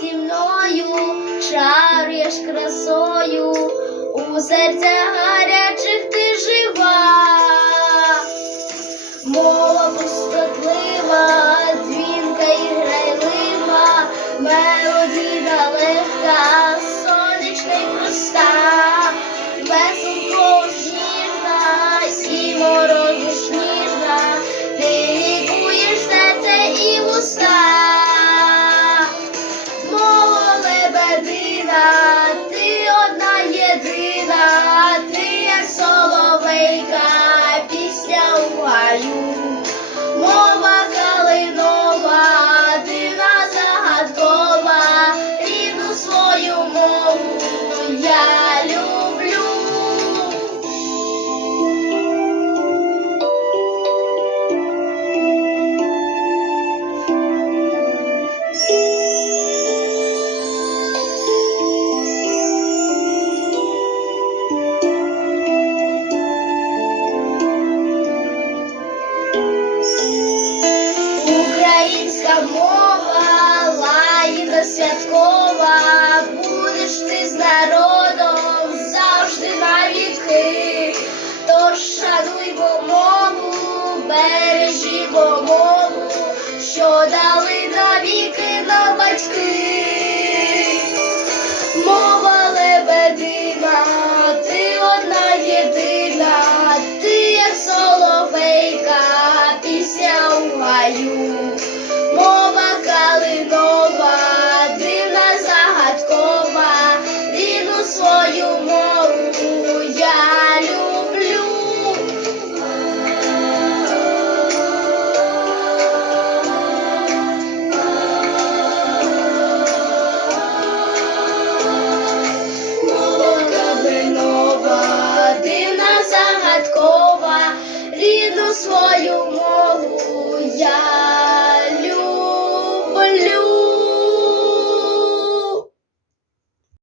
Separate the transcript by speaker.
Speaker 1: зі мною, шариш красою, у серцях гарячих ти жива, мова пустотлива, дзвінка і грайлива, мелодійна легка, сонячна й проста. Українська мова,